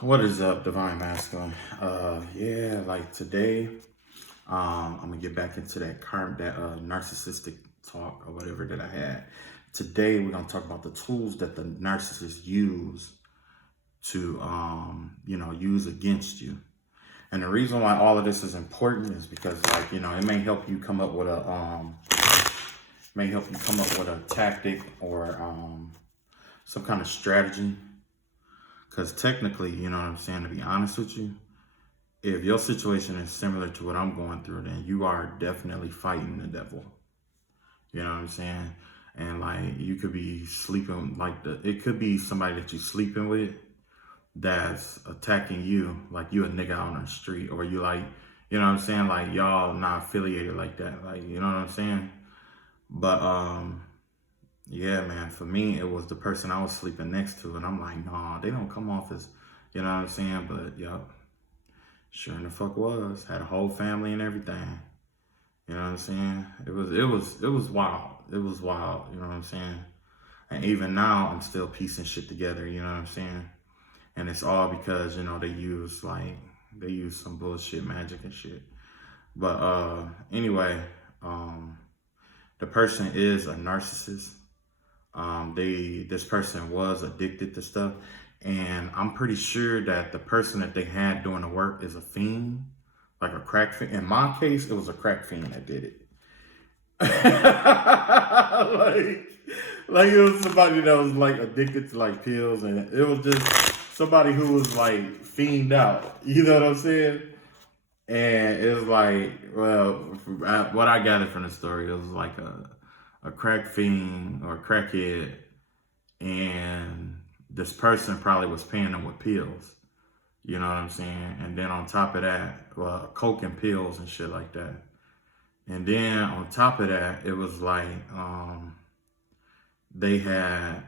What is up, Divine Masculine? Yeah, like today, I'm gonna get back into that narcissistic talk or whatever that I had. Today, we're gonna talk about the tools that the narcissists use to, use against you. And the reason why all of this is important is because, like, it may help you come up with a tactic or some kind of strategy. Because technically, you know what I'm saying, to be honest with you, if your situation is similar to what I'm going through, then you are definitely fighting the devil. You know what I'm saying? And like you could be sleeping it could be somebody that you're sleeping with that's attacking you, like you a nigga out on the street, or you like, you know what I'm saying? Like y'all not affiliated like that. Like, you know what I'm saying? But yeah, man, for me it was the person I was sleeping next to, and I'm like, nah, they don't come off as, you know what I'm saying? But yup. Sure in the fuck was. Had a whole family and everything. You know what I'm saying? It was wild. It was wild, you know what I'm saying? And even now I'm still piecing shit together, you know what I'm saying? And it's all because, they use some bullshit magic and shit. But anyway, the person is a narcissist. This person was addicted to stuff. And I'm pretty sure that the person that they had doing the work is a fiend, like a crack fiend. In my case, it was a crack fiend that did it. like it was somebody that was like addicted to like pills, and it was just somebody who was like fiend out. You know what I'm saying? And it was like, well, what I gathered from the story, it was like a crack fiend or a crackhead, and this person probably was paying them with pills. You know what I'm saying? And then on top of that, well, coke and pills and shit like that. And then on top of that, it was like they had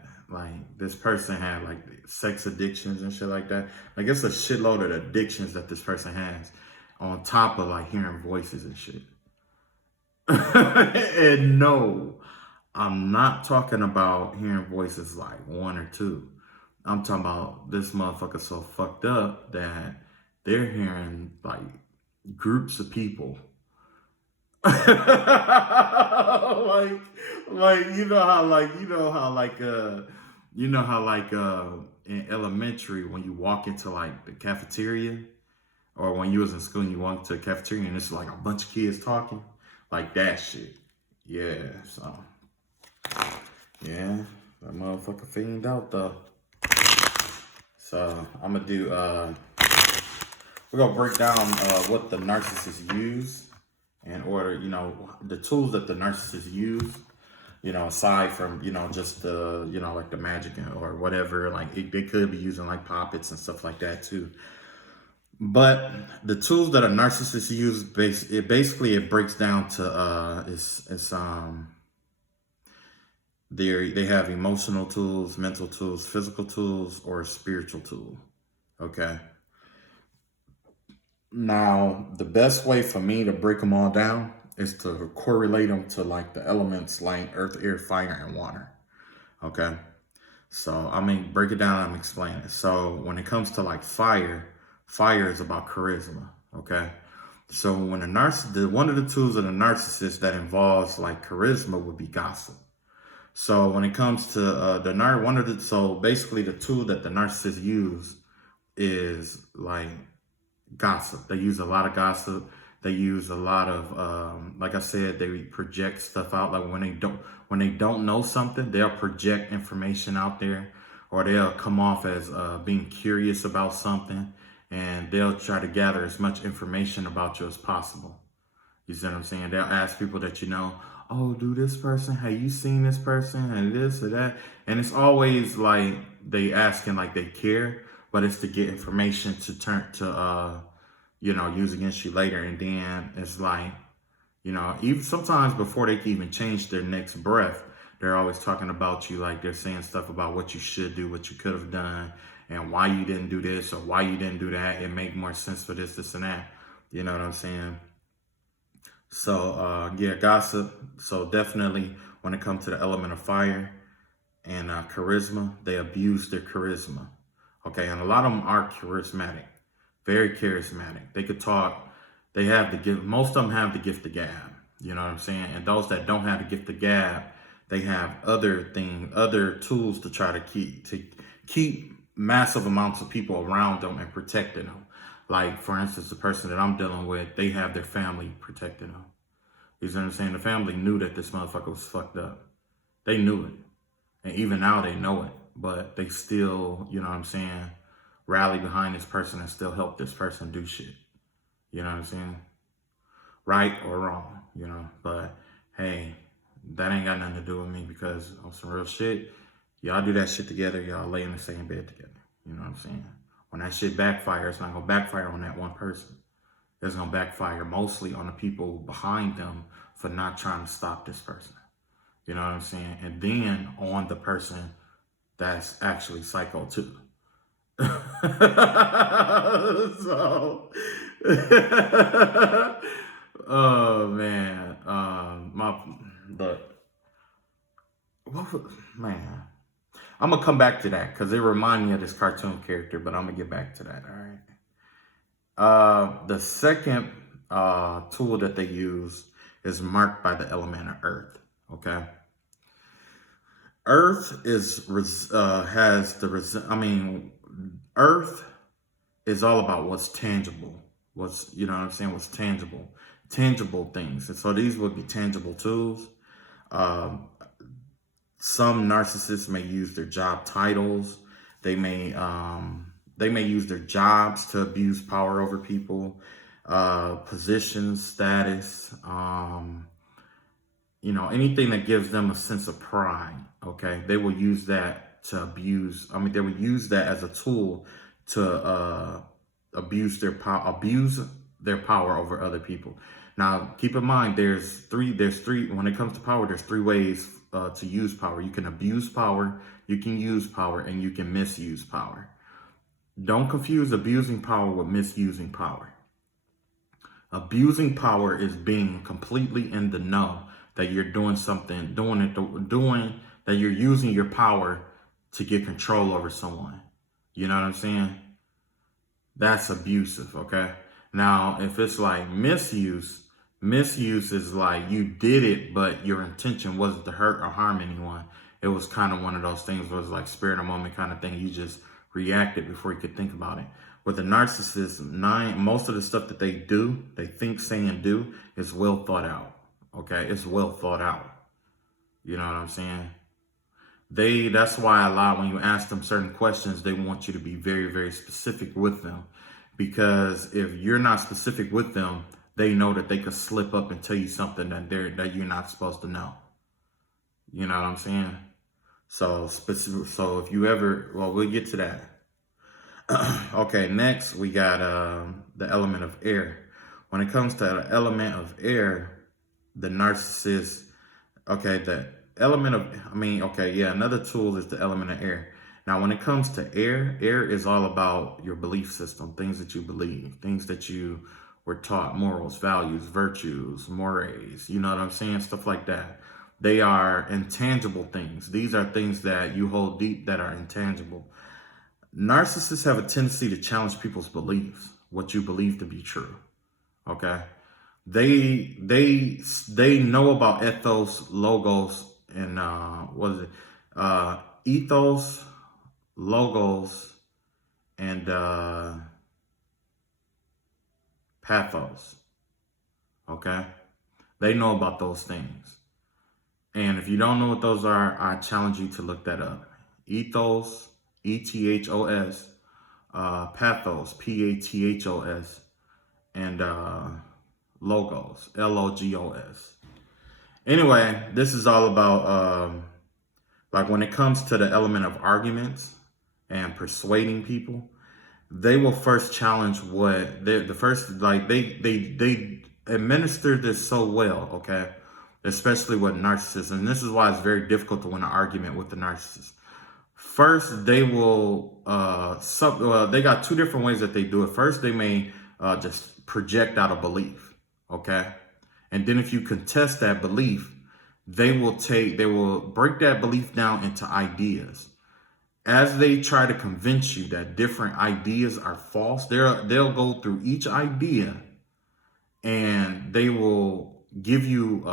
this person had like sex addictions and shit like that. Like it's a shitload of addictions that this person has on top of like hearing voices and shit. And no, I'm not talking about hearing voices like one or two. I'm talking about this motherfucker so fucked up that they're hearing like groups of people. like in elementary when you walk into like the cafeteria, or when you was in school and you walk into the cafeteria and it's like a bunch of kids talking, like that shit. Yeah, so yeah, that motherfucker fiend out though. So I'm gonna do we're gonna break down what the narcissists use in order, the tools that the narcissists use, aside from, just the, like the magic or whatever, like they could be using like puppets and stuff like that too. But the tools that a narcissist use, it breaks down to they have emotional tools, mental tools, physical tools, or a spiritual tool. Okay. Now, the best way for me to break them all down is to correlate them to like the elements like earth, air, fire, and water. Okay. So I'm gonna break it down. I'm explaining it. So when it comes to like fire is about charisma. Okay. So when one of the tools of the narcissist that involves like charisma would be gossip. So when it comes to basically the tool that the narcissists use is like gossip. They use a lot of gossip. They use a lot of, like I said, they project stuff out. Like when they don't know something, they'll project information out there, or they'll come off as being curious about something, and they'll try to gather as much information about you as possible. You see what I'm saying? They'll ask people that you know, oh, do this person, have you seen this person, and this or that? And it's always like they asking like they care, but it's to get information to turn to, use against you later. And then it's like, even sometimes before they can even change their next breath, they're always talking about you. Like they're saying stuff about what you should do, what you could have done, and why you didn't do this or why you didn't do that. It make more sense for this, and that. You know what I'm saying? So, yeah, gossip. So definitely when it comes to the element of fire and charisma, they abuse their charisma. Okay, and a lot of them are charismatic, very charismatic. They could talk. They have the gift. Most of them have the gift of gab. You know what I'm saying? And those that don't have the gift of gab, they have other tools to try to keep massive amounts of people around them and protecting them. Like, for instance, the person that I'm dealing with, they have their family protecting them. You see what I'm saying? The family knew that this motherfucker was fucked up. They knew it. And even now they know it. But they still, you know what I'm saying, rally behind this person and still help this person do shit. You know what I'm saying? Right or wrong, you know. But hey, that ain't got nothing to do with me, because on some real shit, y'all do that shit together, y'all lay in the same bed together. You know what I'm saying? When that shit backfires, it's not gonna backfire on that one person. It's gonna backfire mostly on the people behind them for not trying to stop this person. You know what I'm saying? And then on the person that's actually psycho too. So, oh man, look, man, I'm gonna come back to that because it reminded me of this cartoon character, but I'm gonna get back to that. All right. The second tool that they use is marked by the element of earth. Okay. Earth Earth is all about what's tangible. You know what I'm saying? What's tangible things. And so these would be tangible tools. Some narcissists may use their job titles. They may use their jobs to abuse power over people, position, status, you know, anything that gives them a sense of pride. Okay, they will use that to abuse. They will use that as a tool to abuse their power over other people. Now, keep in mind, there's three. When it comes to power, there's three ways to use power. You can abuse power, you can use power, and you can misuse power. Don't confuse abusing power with misusing power. Abusing power is being completely in the know that you're doing something, that you're using your power to get control over someone. You know what I'm saying? That's abusive, okay? Now, if it's like misuse is like you did it, but your intention wasn't to hurt or harm anyone. It was kind of one of those things where it's like spirit of moment kind of thing. You just reacted before you could think about it. With the narcissist, most of the stuff that they do, they think, say, and do is well thought out. Okay, it's well thought out. You know what I'm saying? That's why a lot, when you ask them certain questions, they want you to be very, very specific with them. Because if you're not specific with them, they know that they could slip up and tell you something that you're not supposed to know. You know what I'm saying? So if you ever, well, we'll get to that. Okay, next we got the element of air. When it comes to the element of air, the narcissist, another tool is the element of air. Now, when it comes to air is all about your belief system, things that you believe, things that you were taught, morals, values, virtues, mores, you know what I'm saying? Stuff like that. They are intangible things. These are things that you hold deep that are intangible. Narcissists have a tendency to challenge people's beliefs, what you believe to be true. Okay? They know about ethos, logos, and ethos, logos, and pathos. Okay? They know about those things. And if you don't know what those are, I challenge you to look that up. Ethos, ETHOS, pathos, PATHOS, and logos, LOGOS. Anyway, this is all about like when it comes to the element of arguments and persuading people, they will first challenge what they administer this so well, okay? Especially with narcissists. And this is why it's very difficult to win an argument with the narcissist. First, they will, they got two different ways that they do it. First, they may just project out a belief, okay? And then if you contest that belief, they will break that belief down into ideas. as they try to convince you that different ideas are false, they'll go through each idea and they will give you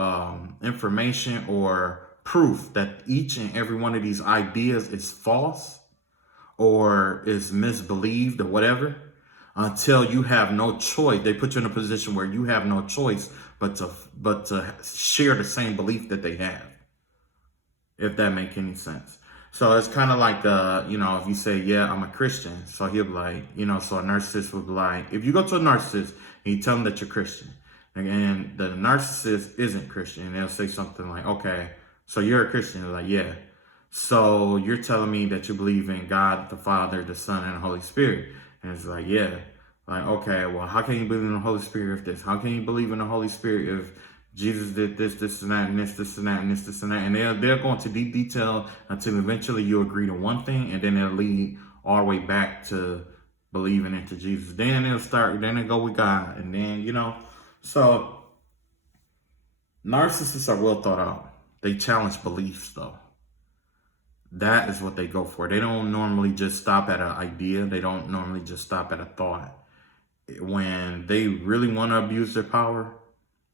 information or proof that each and every one of these ideas is false or is misbelieved or whatever, until you have no choice. They put you in a position where you have no choice but to share the same belief that they have, if that make any sense. So it's kind of like, if you say, yeah, I'm a Christian, so he'll be like, so a narcissist would be like, if you go to a narcissist and you tell them that you're Christian, and the narcissist isn't Christian, and they'll say something like, okay, so you're a Christian. They're like, yeah. So you're telling me that you believe in God, the Father, the Son, and the Holy Spirit. And it's like, yeah. Like, okay, well, how can you believe in the Holy Spirit if this? How can you believe in the Holy Spirit if Jesus did this, this, and that, and this, and that, and this, and that? And they'll go into deep detail until eventually you agree to one thing, and then they'll lead all the way back to believing into Jesus. Then they'll go with God. And then, so narcissists are well thought out. They challenge beliefs, though. That is what they go for. They don't normally just stop at an idea. They don't normally just stop at a thought. When they really want to abuse their power,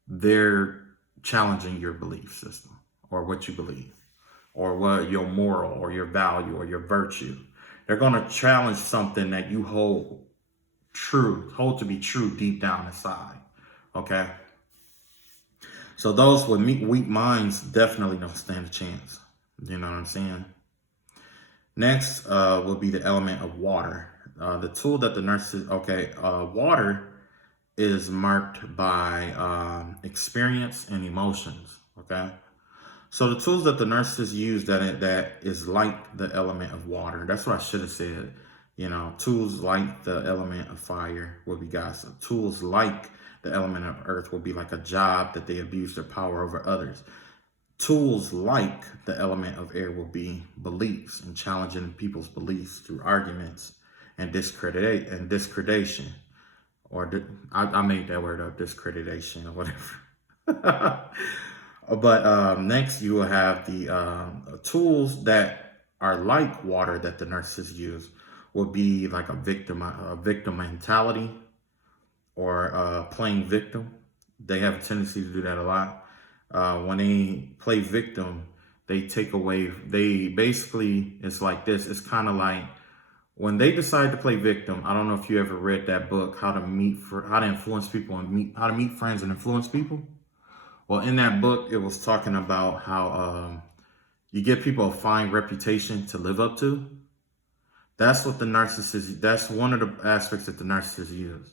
they're challenging your belief system or what you believe or what your moral or your value or your virtue. They're going to challenge something that you hold to be true deep down inside. Okay? So those with weak minds definitely don't stand a chance. You know what I'm saying? Next will be the element of water. The tool that the water is marked by experience and emotions. Okay, so the tools that the narcissists use that is like the element of water. That's what I should have said. Tools like the element of fire will be gossip. Tools like the element of earth will be like a job that they abuse their power over others. Tools like the element of air will be beliefs and challenging people's beliefs through arguments and discreditation. I made that word up, discreditation or whatever. But next you will have the tools that are like water that the narcissists use will be like a victim mentality or playing victim. They have a tendency to do that a lot. When they play victim, it's like this. It's kind of like when they decide to play victim. I don't know if you ever read that book, How to Influence People and How to Meet Friends and Influence People. Well, in that book, it was talking about how you give people a fine reputation to live up to. That's what that's one of the aspects that the narcissists use.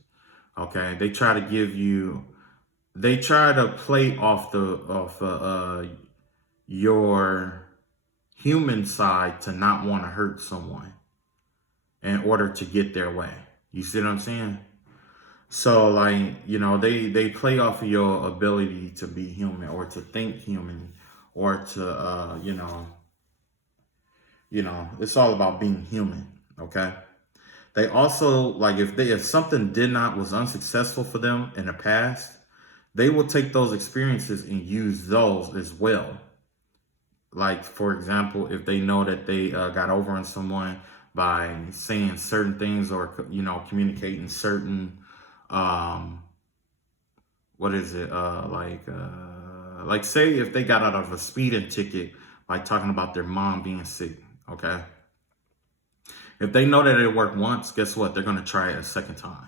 Okay, they try to play off your human side to not want to hurt someone in order to get their way. You see what I'm saying? So they play off of your ability to be human or to think human or to, it's all about being human. Okay. They also if something was unsuccessful for them in the past, they will take those experiences and use those as well. Like, for example, if they know that they got over on someone by saying certain things or, communicating certain, say if they got out of a speeding ticket by talking about their mom being sick, okay? If they know that it worked once, guess what? They're going to try it a second time.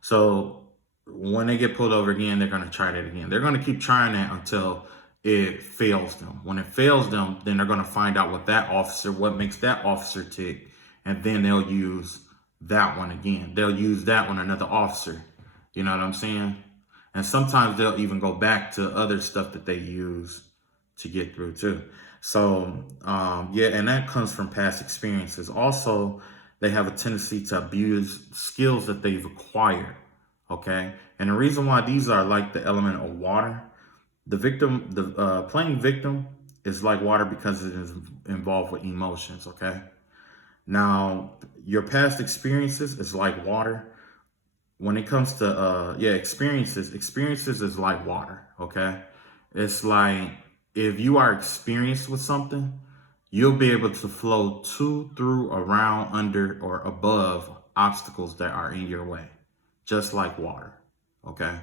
So when they get pulled over again, they're going to try that again. They're going to keep trying that until it fails them. When it fails them, then they're going to find out what makes that officer tick. And then they'll use that one again. They'll use that one, another officer. You know what I'm saying? And sometimes they'll even go back to other stuff that they use to get through too. So, and that comes from past experiences. Also, they have a tendency to abuse skills that they've acquired. Okay. And the reason why these are like the element of water, playing victim is like water because it is involved with emotions. Okay. Now, your past experiences is like water. When it comes to, experiences is like water. Okay. It's like, if you are experienced with something, you'll be able to flow to, through, around, under, or above obstacles that are in your way, just like water. Okay?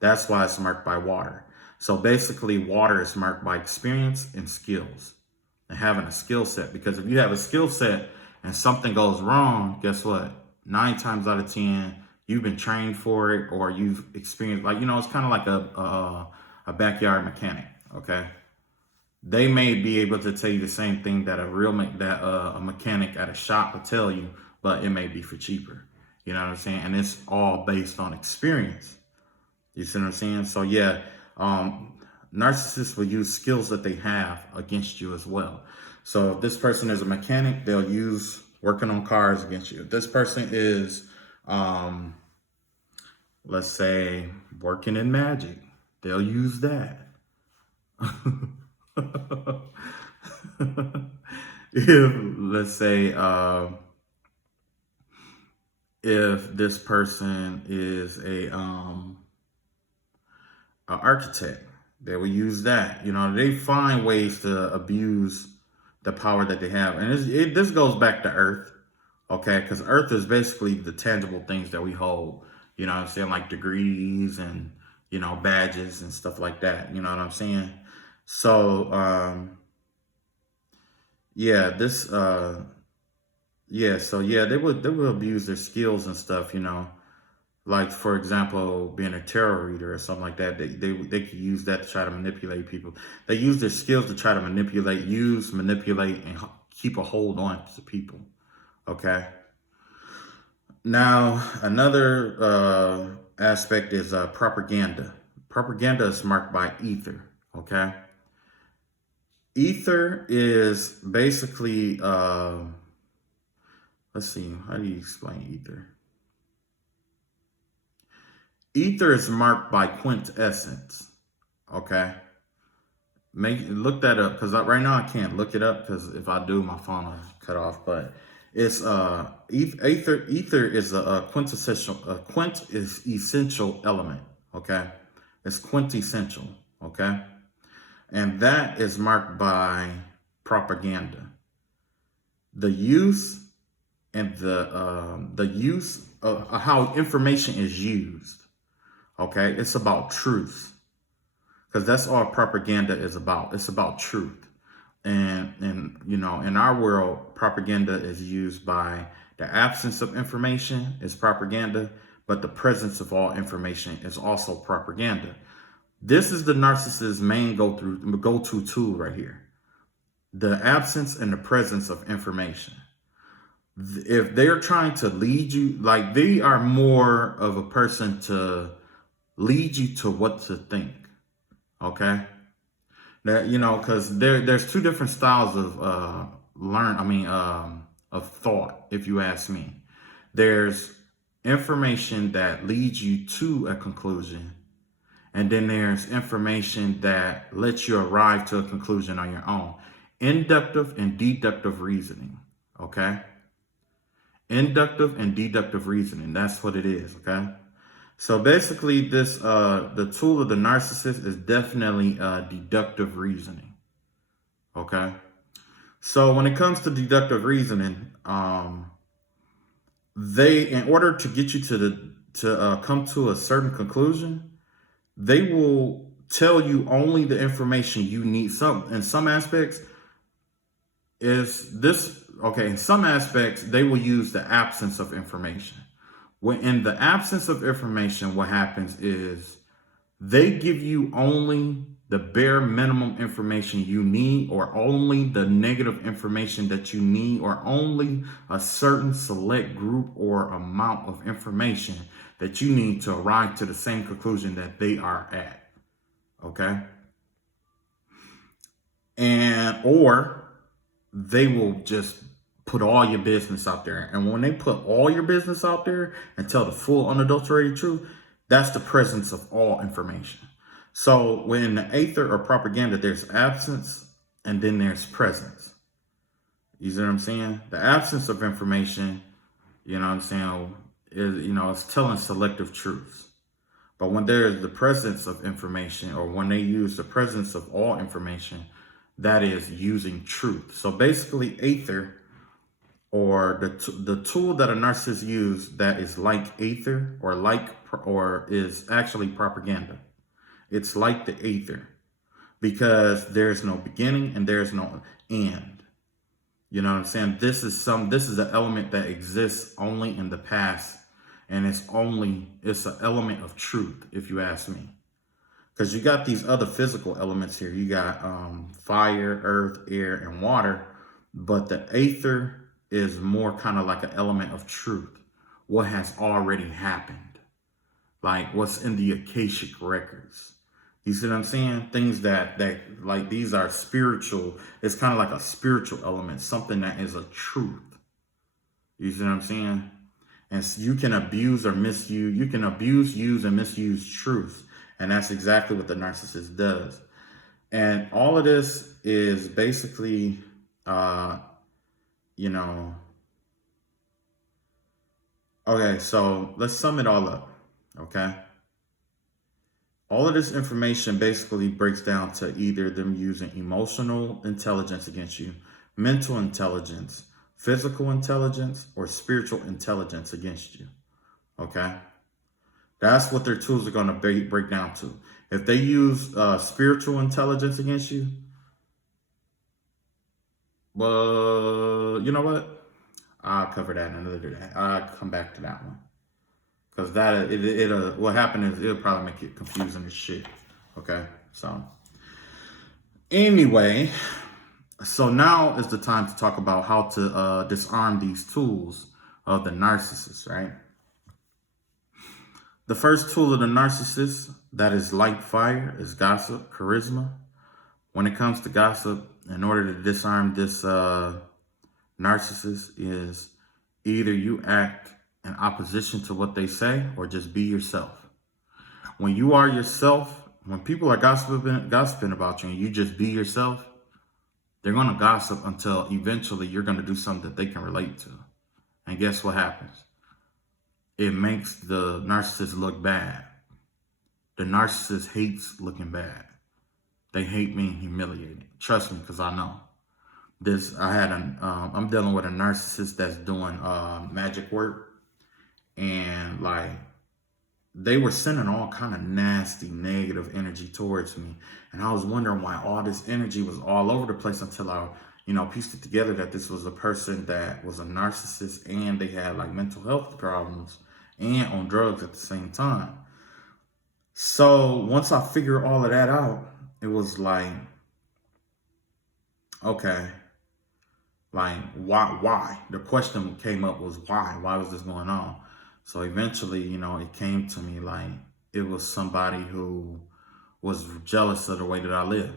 That's why it's marked by water. So basically, water is marked by experience and skills and having a skill set. Because if you have a skill set and something goes wrong, guess what? 9 times out of 10, you've been trained for it, or you've experienced, like, it's kind of like a backyard mechanic. Okay? They may be able to tell you the same thing that a mechanic at a shop will tell you, but it may be for cheaper. You know what I'm saying? And it's all based on experience. You see what I'm saying? So yeah, narcissists will use skills that they have against you as well. So if this person is a mechanic, they'll use working on cars against you. If this person is, let's say, working in magic, they'll use that. If, let's say, if this person is a architect, they will use that. They find ways to abuse the power that they have. And this goes back to Earth, okay? Because Earth is basically the tangible things that we hold, you know what I'm saying? Like degrees and, badges and stuff like that. You know what I'm saying? So, yeah, they would abuse their skills and stuff, like, for example, being a tarot reader or something like that. They could use that to try to manipulate people. They use their skills to try to manipulate, and keep a hold on to people. Okay. Now, another aspect is propaganda. Propaganda is marked by ether. Okay. Ether is basically, let's see, how do you explain ether? Ether is marked by quintessence. Okay. Look that up, because right now I can't look it up, because if I do, my phone will cut off. But it's ether. Ether is a quintessential. Quint is essential element. Okay, it's quintessential. Okay, and that is marked by propaganda. The use and the use of how information is used. Okay, it's about truth, because that's all propaganda is about. It's about truth. And in our world, propaganda is used by the absence of information is propaganda, but the presence of all information is also propaganda. This is the narcissist's main go-to tool right here. The absence and the presence of information. If they're trying to lead you, like, they are more of a person to lead you to what to think. Okay. That, because there's two different styles of of thought, if you ask me. There's information that leads you to a conclusion, and then there's information that lets you arrive to a conclusion on your own. Inductive and deductive reasoning. Okay. Inductive and deductive reasoning. That's what it is. Okay. So basically, the tool of the narcissist is definitely deductive reasoning. Okay. So when it comes to deductive reasoning, in order to get you to come to a certain conclusion, they will tell you only the information you need. In some aspects, they will use the absence of information. When in the absence of information, what happens is they give you only the bare minimum information you need, or only the negative information that you need, or only a certain select group or amount of information that you need to arrive to the same conclusion that they are at. Okay? Or they will just put all your business out there. And when they put all your business out there and tell the full unadulterated truth, that's the presence of all information. So when the ether or propaganda, there's absence and then there's presence. You see what I'm saying? The absence of information, you know what I'm saying, is, it's telling selective truths. But when there's the presence of information, or when they use the presence of all information, that is using truth. So basically, aether, or the tool that a narcissist use that is like aether, or is actually propaganda. It's like the aether, because there's no beginning and there's no end. You know what I'm saying? This is an element that exists only in the past, and it's an element of truth, if you ask me. Because you got these other physical elements here. You got fire, earth, air, and water. But the aether is more kind of like an element of truth. What has already happened. Like what's in the Akashic records. You see what I'm saying? Things that like these are spiritual. It's kind of like a spiritual element. Something that is a truth. You see what I'm saying? And so you can abuse or misuse. You can abuse, use, and misuse truth. And that's exactly what the narcissist does. And all of this is basically, you know, okay, so let's sum it all up, okay? All of this information basically breaks down to either them using emotional intelligence against you, mental intelligence, physical intelligence, or spiritual intelligence against you, okay? That's what their tools are going to break down to. If they use spiritual intelligence against you, well, you know what? I'll cover that in another day. I'll come back to that one. Because what happened is it'll probably make it confusing as shit. Okay? So, anyway, so now is the time to talk about how to disarm these tools of the narcissist, right? The first tool of the narcissist that is like fire is gossip, charisma. When it comes to gossip, in order to disarm this narcissist, is either you act in opposition to what they say or just be yourself. When you are yourself, when people are gossiping about you and you just be yourself, they're going to gossip until eventually you're going to do something that they can relate to. And guess what happens? It makes the narcissist look bad. The narcissist hates looking bad. They hate being humiliated. Trust me, because I know. I'm dealing with a narcissist that's doing magic work. And like, they were sending all kind of nasty, negative energy towards me. And I was wondering why all this energy was all over the place until I, pieced it together that this was a person that was a narcissist and they had like mental health problems and on drugs at the same time. So once I figured all of that out, it was like, okay, like why? The question came up was why? Why was this going on? So eventually, it came to me like it was somebody who was jealous of the way that I live.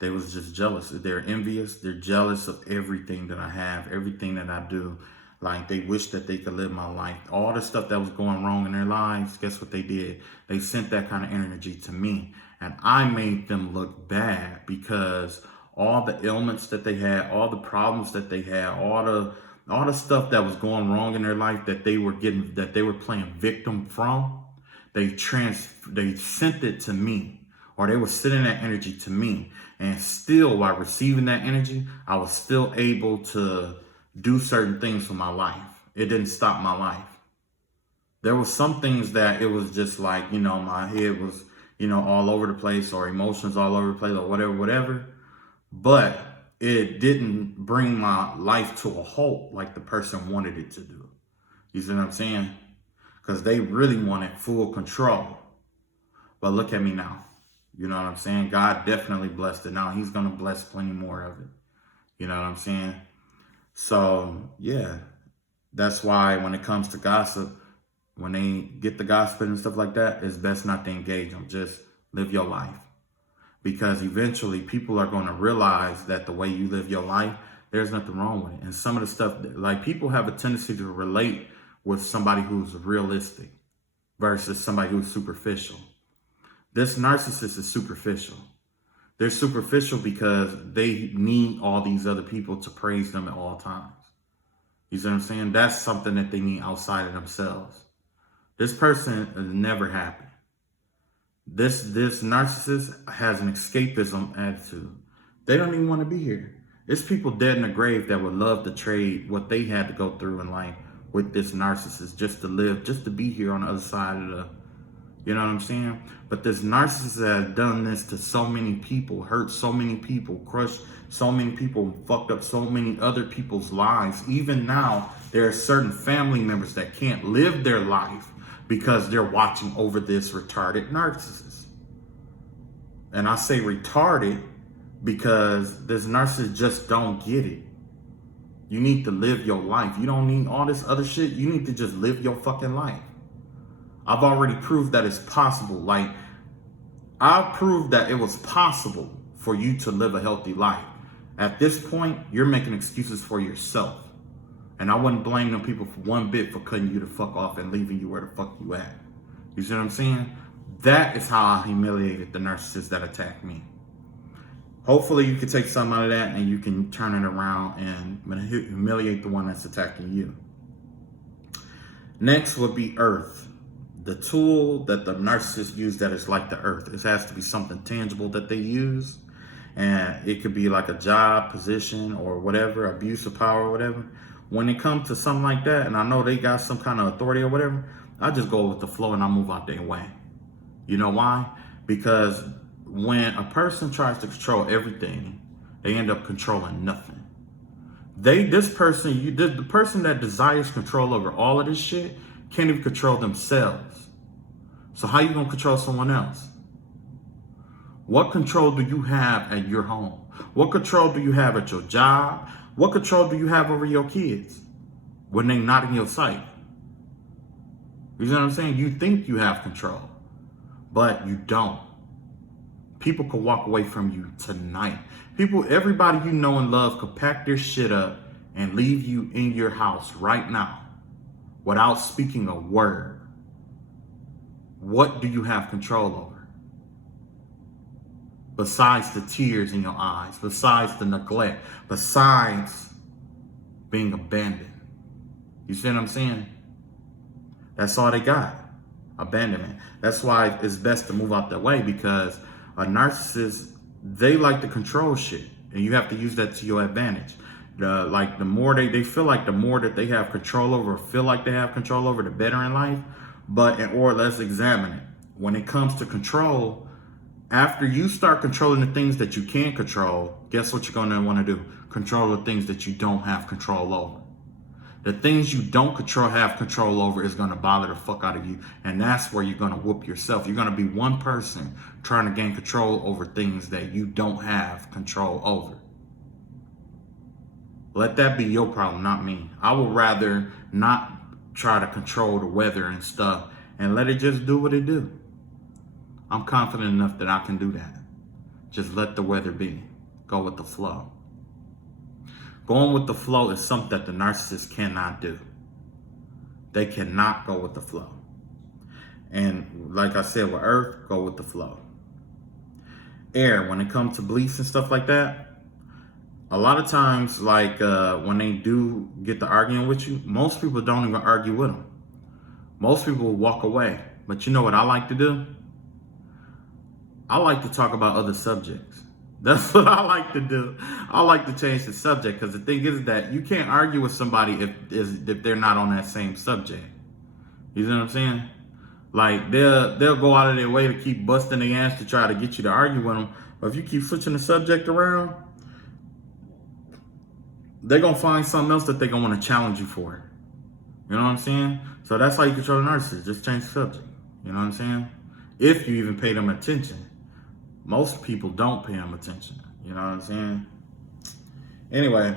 They was just jealous. They're envious. They're jealous of everything that I have, everything that I do. Like they wish that they could live my life. All the stuff that was going wrong in their lives, guess what they did? They sent that kind of energy to me. And I made them look bad because all the ailments that they had, all the problems that they had, all the stuff that was going wrong in their life that they were playing victim from, they sent it to me. Or they were sending that energy to me. And still, while receiving that energy, I was still able to do certain things for my life. It didn't stop my life. There was some things that it was just like, my head was, all over the place, or emotions all over the place, or whatever. But it didn't bring my life to a halt like the person wanted it to do. You see what I'm saying? Because they really wanted full control. But look at me now. You know what I'm saying? God definitely blessed it. Now he's going to bless plenty more of it. You know what I'm saying? So, yeah, that's why when it comes to gossip, when they get the gossip and stuff like that, it's best not to engage them. Just live your life. Because eventually people are going to realize that the way you live your life, there's nothing wrong with it. And some of the stuff, like people have a tendency to relate with somebody who's realistic versus somebody who's superficial. This narcissist is superficial. They're superficial because they need all these other people to praise them at all times. You see what I'm saying? That's something that they need outside of themselves. This person is never happy. This narcissist has an escapism attitude. They don't even want to be here. It's people dead in the grave that would love to trade what they had to go through in life with this narcissist just to live, just to be here on the other side of the, you know what I'm saying? But this narcissist has done this to so many people, hurt so many people, crushed so many people, fucked up so many other people's lives. Even now, there are certain family members that can't live their life because they're watching over this retarded narcissist. And I say retarded because this narcissist just don't get it. You need to live your life. You don't need all this other shit. You need to just live your fucking life. I've already proved that it's possible. Like, I've proved that it was possible for you to live a healthy life. At this point, you're making excuses for yourself. And I wouldn't blame them people for one bit for cutting you the fuck off and leaving you where the fuck you at. You see what I'm saying? That is how I humiliated the narcissist that attacked me. Hopefully you can take something out of that and you can turn it around and humiliate the one that's attacking you. Next would be earth. The tool that the narcissist use that is like the earth. It has to be something tangible that they use. And it could be like a job, position, or whatever, abuse of power or whatever. When it comes to something like that, and I know they got some kind of authority or whatever, I just go with the flow and I move out their way. You know why? Because when a person tries to control everything, they end up controlling nothing. The person that desires control over all of this shit can't even control themselves. So how you gonna control someone else? What control do you have at your home? What control do you have at your job? What control do you have over your kids when they're not in your sight? You know what I'm saying? You think you have control, but you don't. People could walk away from you tonight. Everybody you know and love could pack their shit up and leave you in your house right now without speaking a word. What do you have control over? Besides the tears in your eyes, besides the neglect, besides being abandoned. You see what I'm saying? That's all they got. Abandonment. That's why it's best to move out that way, because a narcissist, they like to control shit, and you have to use that to your advantage. The more they feel like the more that they have control over, feel like they have control over, the better in life. Or let's examine it. When it comes to control, after you start controlling the things that you can't control, guess what you're going to want to do? Control the things that you don't have control over. The things you don't have control over is going to bother the fuck out of you. And that's where you're going to whoop yourself. You're going to be one person trying to gain control over things that you don't have control over. Let that be your problem, not me. I would rather not try to control the weather and stuff and let it just do what it do. I'm confident enough that I can do that. Just let the weather be. Go with the flow. Going with the flow is something that the narcissist cannot do. They cannot go with the flow. And like I said, with earth, go with the flow. Air, when it comes to beliefs and stuff like that, a lot of times, when they do get to arguing with you, most people don't even argue with them. Most people will walk away. But you know what I like to do? I like to talk about other subjects. That's what I like to do. I like to change the subject, because the thing is that you can't argue with somebody if they're not on that same subject. You know what I'm saying? Like they'll go out of their way to keep busting their ass to try to get you to argue with them. But if you keep switching the subject around, they're gonna find something else that they're gonna want to challenge you for. You know what I'm saying? So that's how you control the narcissist. Just change the subject. You know what I'm saying? If you even pay them attention. Most people don't pay them attention. You know what I'm saying? Anyway,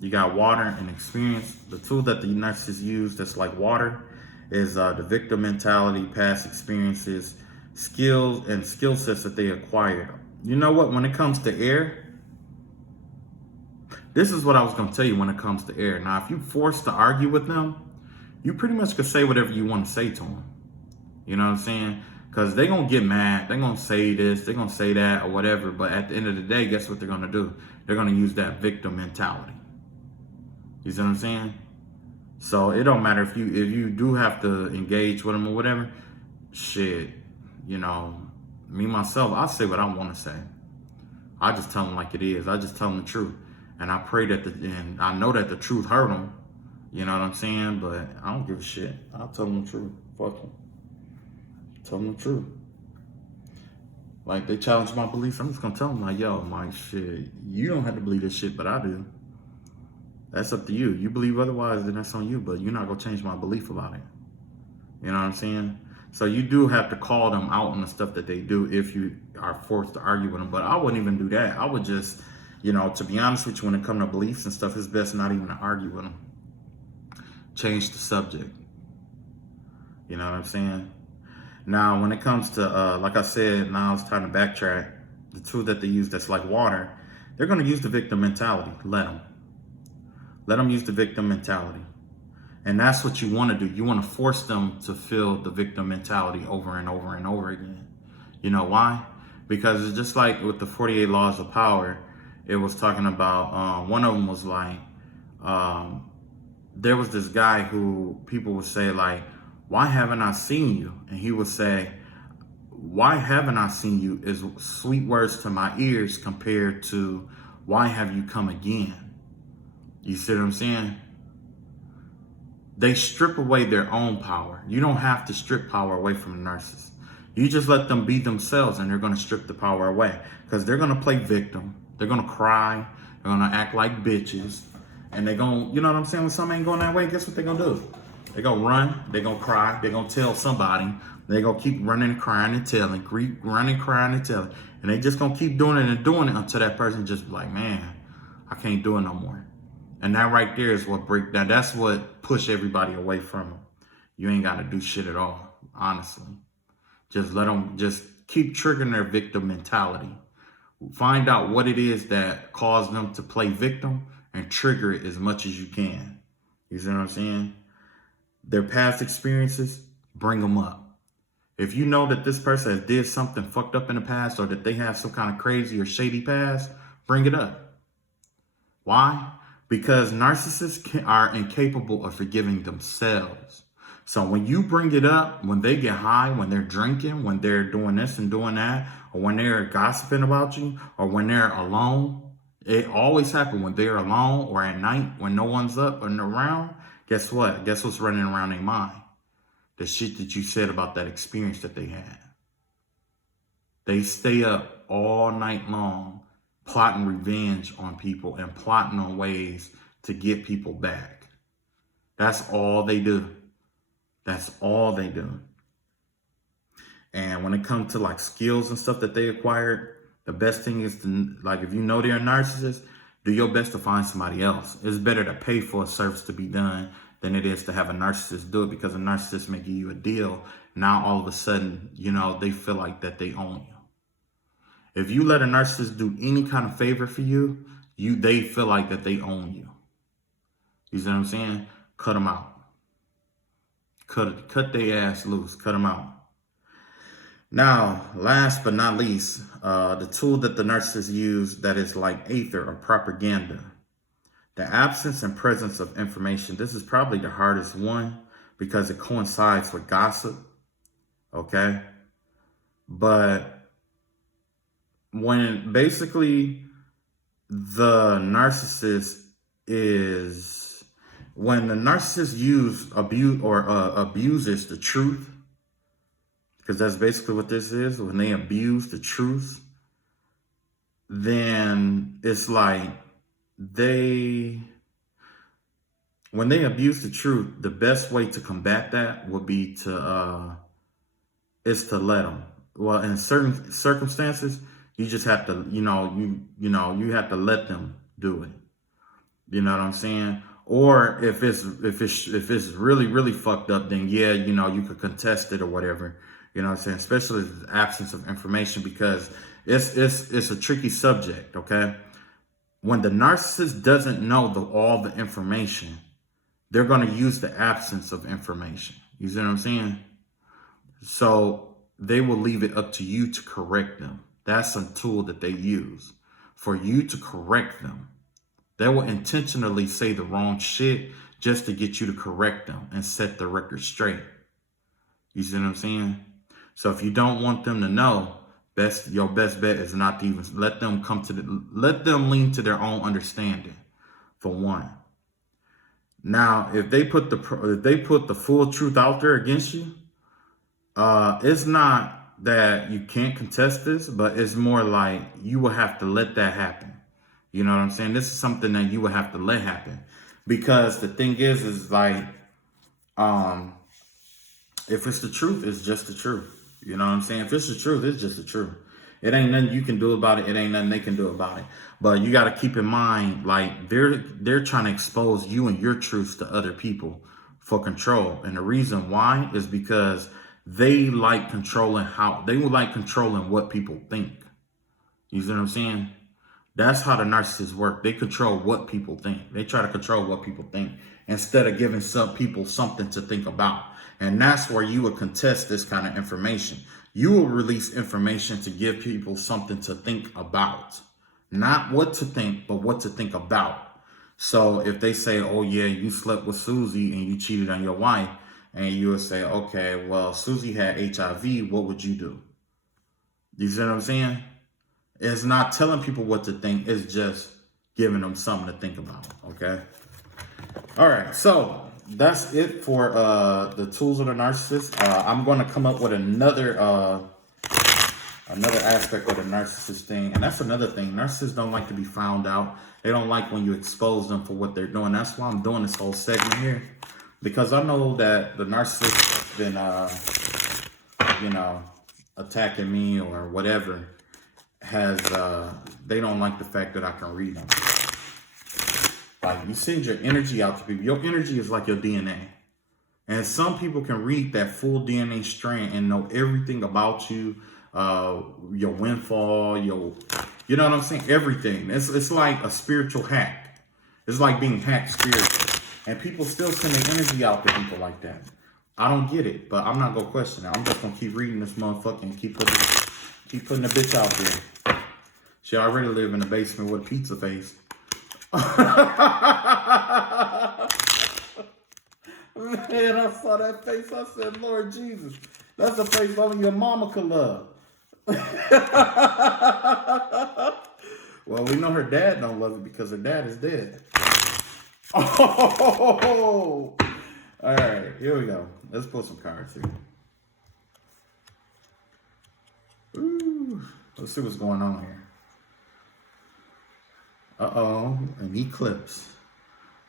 you got water and experience. The tool that the narcissists use that's like water is the victim mentality, past experiences, skills, and skill sets that they acquired. You know what? When it comes to air, this is what I was going to tell you when it comes to air. Now, if you're forced to argue with them, you pretty much can say whatever you want to say to them. You know what I'm saying? Because they're going to get mad. They're going to say this. They're going to say that or whatever. But at the end of the day, guess what they're going to do? They're going to use that victim mentality. You see what I'm saying? So it don't matter if you do have to engage with them or whatever. Shit, you know, me, myself, I'll say what I want to say. I just tell them like it is. I just tell them the truth. And I pray that and I know that the truth hurt them. You know what I'm saying? But I don't give a shit. I'll tell them the truth. Fuck them. Tell them the truth. Like, they challenge my beliefs, I'm just gonna tell them, like, yo, my shit, you don't have to believe this shit, but I do. That's up to you. You believe otherwise, then that's on you, but you're not gonna change my belief about it. You know what I'm saying? So you do have to call them out on the stuff that they do if you are forced to argue with them. But I wouldn't even do that. I would just, you know, to be honest with you, when it comes to beliefs and stuff, it's best not even to argue with them. Change the subject. You know what I'm saying? Now, when it comes to, like I said, now it's time to backtrack. The tool that they use that's like water, they're going to use the victim mentality. Let them. Let them use the victim mentality. And that's what you want to do. You want to force them to feel the victim mentality over and over and over again. You know why? Because it's just like with the 48 laws of power, it was talking about, one of them was like, there was this guy who people would say like, why haven't I seen you? And he would say, why haven't I seen you is sweet words to my ears compared to why have you come again? You see what I'm saying? They strip away their own power. You don't have to strip power away from a narcissist. You just let them be themselves and they're going to strip the power away because they're going to play victim. They're going to cry. They're going to act like bitches. And they're going to, you know what I'm saying? When something ain't going that way, guess what they're going to do? They're going to run. They're going to cry. They're going to tell somebody. They're going to keep running, crying, and telling. Running, crying, and telling. And they just going to keep doing it and doing it until that person just be like, man, I can't do it no more. And that right there is what break down. That's what push everybody away from them. You ain't got to do shit at all, honestly. Just let them just keep triggering their victim mentality. Find out what it is that caused them to play victim and trigger it as much as you can. You see what I'm saying? Their past experiences, bring them up. If you know that this person has did something fucked up in the past or that they have some kind of crazy or shady past, bring it up. Why? Because narcissists are incapable of forgiving themselves. So when you bring it up, when they get high, when they're drinking, when they're doing this and doing that, or when they're gossiping about you, or when they're alone, it always happens when they're alone or at night when no one's up and around. Guess what? Guess what's running around their mind? The shit that you said about that experience that they had. They stay up all night long plotting revenge on people and plotting on ways to get people back. That's all they do. That's all they do. And when it comes to like skills and stuff that they acquired, the best thing is to, like, if you know they're a narcissist, do your best to find somebody else. It's better to pay for a service to be done than it is to have a narcissist do it, because a narcissist may give you a deal. Now all of a sudden, you know, they feel like that they own you. If you let a narcissist do any kind of favor for you, they feel like that they own you. You see what I'm saying? Cut them out. Cut their ass loose. Cut them out. Now, last but not least, the tool that the narcissists use that is like ether or propaganda. The absence and presence of information. This is probably the hardest one because it coincides with gossip. Okay? But when basically the narcissist is, when the narcissist abuses the truth, because that's basically what this is, when they abuse the truth, then it's like when they abuse the truth, the best way to combat that would be to let them. Well, in certain circumstances, you just have to, you have to let them do it. You know what I'm saying? Or if it's really, really fucked up, then yeah, you could contest it or whatever. You know what I'm saying? Especially the absence of information, because it's a tricky subject, okay? When the narcissist doesn't know all the information, they're going to use the absence of information. You see what I'm saying? So they will leave it up to you to correct them. That's a tool that they use for you to correct them. They will intentionally say the wrong shit just to get you to correct them and set the record straight. You see what I'm saying? So if you don't want them to know, your best bet is not to even let them let them lean to their own understanding, for one. Now, if they put the full truth out there against you, it's not that you can't contest this, but it's more like you will have to let that happen. You know what I'm saying? This is something that you will have to let happen, because the thing is like, if it's the truth, it's just the truth. You know what I'm saying? If it's the truth, it's just the truth. It ain't nothing you can do about it. It ain't nothing they can do about it. But you got to keep in mind, like, they're trying to expose you and your truths to other people for control. And the reason why is because they like controlling what people think. You see what I'm saying? That's how the narcissists work. They control what people think. They try to control what people think instead of giving some people something to think about. And that's where you would contest this kind of information. You will release information to give people something to think about. Not what to think, but what to think about. So if they say, oh yeah, you slept with Susie and you cheated on your wife, and you would say, okay, well, Susie had HIV, what would you do? You see what I'm saying? It's not telling people what to think. It's just giving them something to think about, okay? All right, so that's it for the tools of the narcissist. I'm going to come up with another aspect of the narcissist thing. And that's another thing. Narcissists don't like to be found out. They don't like when you expose them for what they're doing. That's why I'm doing this whole segment here. Because I know that the narcissist has been, attacking me or whatever. They don't like the fact that I can read them. Like, you send your energy out to people. Your energy is like your DNA. And some people can read that full DNA strand and know everything about you, your windfall, you know what I'm saying? Everything. It's like a spiritual hack. It's like being hacked spiritually. And people still send their energy out to people like that. I don't get it, but I'm not going to question it. I'm just going to keep reading this motherfucker and keep putting the bitch out there. She already live in the basement with a pizza face. Man, I saw that face. I said, Lord Jesus, that's a face only your mama could love. Well, we know her dad don't love it because her dad is dead. Oh, all right, here we go. Let's pull some cards here. Ooh, let's see what's going on here. Uh-oh, an eclipse.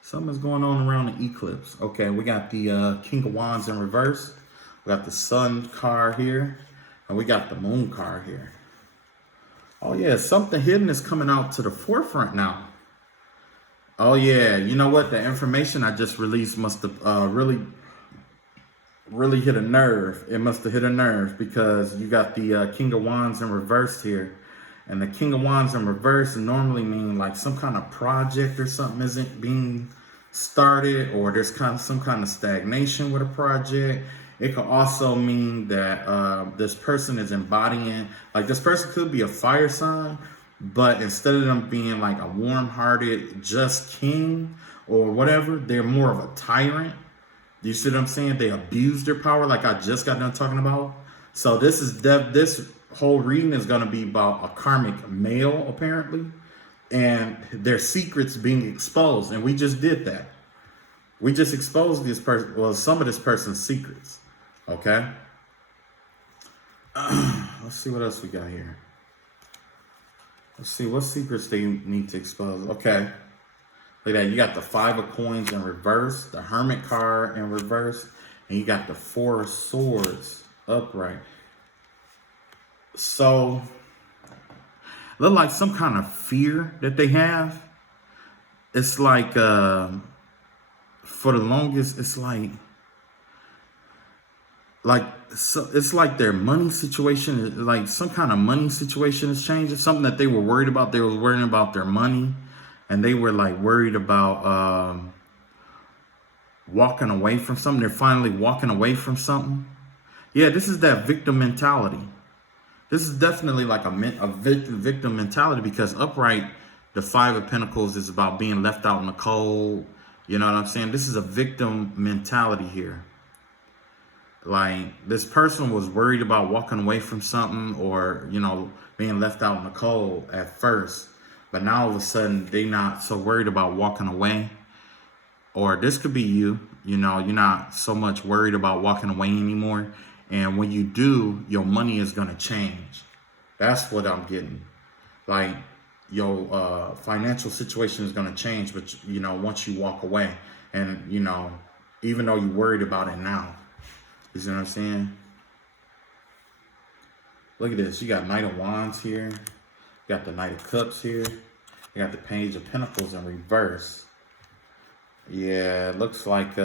Something's going on around the eclipse. Okay, we got the King of Wands in reverse. We got the Sun card here. And we got the Moon card here. Oh, yeah, something hidden is coming out to the forefront now. Oh, yeah, you know what? The information I just released must have really hit a nerve. It must have hit a nerve because you got the King of Wands in reverse here. And the King of Wands in reverse normally mean like some kind of project or something isn't being started, or there's some kind of stagnation with a project. It could also mean that this person is embodying, like this person could be a fire sign, but instead of them being like a warm-hearted, just king or whatever, they're more of a tyrant. You see what I'm saying? They abuse their power like I just got done talking about. So this whole reading is going to be about a karmic male, apparently, and their secrets being exposed. And we just did that. We just exposed this person, well, some of this person's secrets. Okay. Let's see what else we got here. Let's see what secrets they need to expose. Okay. Look at that. You got the Five of Coins in reverse, the Hermit card in reverse, and you got the Four of Swords upright. So, look like some kind of fear that they have. It's like, for the longest, it's so it's like their money situation, like some kind of money situation is changing. Something that they were worried about. They were worrying about their money, and they were like worried about walking away from something. They're finally walking away from something. Yeah, this is that victim mentality. This is definitely like a victim mentality, because upright, the Five of Pentacles is about being left out in the cold. You know what I'm saying? This is a victim mentality here. Like, this person was worried about walking away from something, or, you know, being left out in the cold at first. But now all of a sudden, they not so worried about walking away. Or this could be you, you know, you're not so much worried about walking away anymore. And when you do, your money is going to change. That's what I'm getting. Like, your financial situation is going to change, but, you know, once you walk away, and, you know, even though you're worried about it now. You see what I'm saying? Look at this. You got Knight of Wands here. You got the Knight of Cups here. You got the Page of Pentacles in reverse. Yeah, it looks like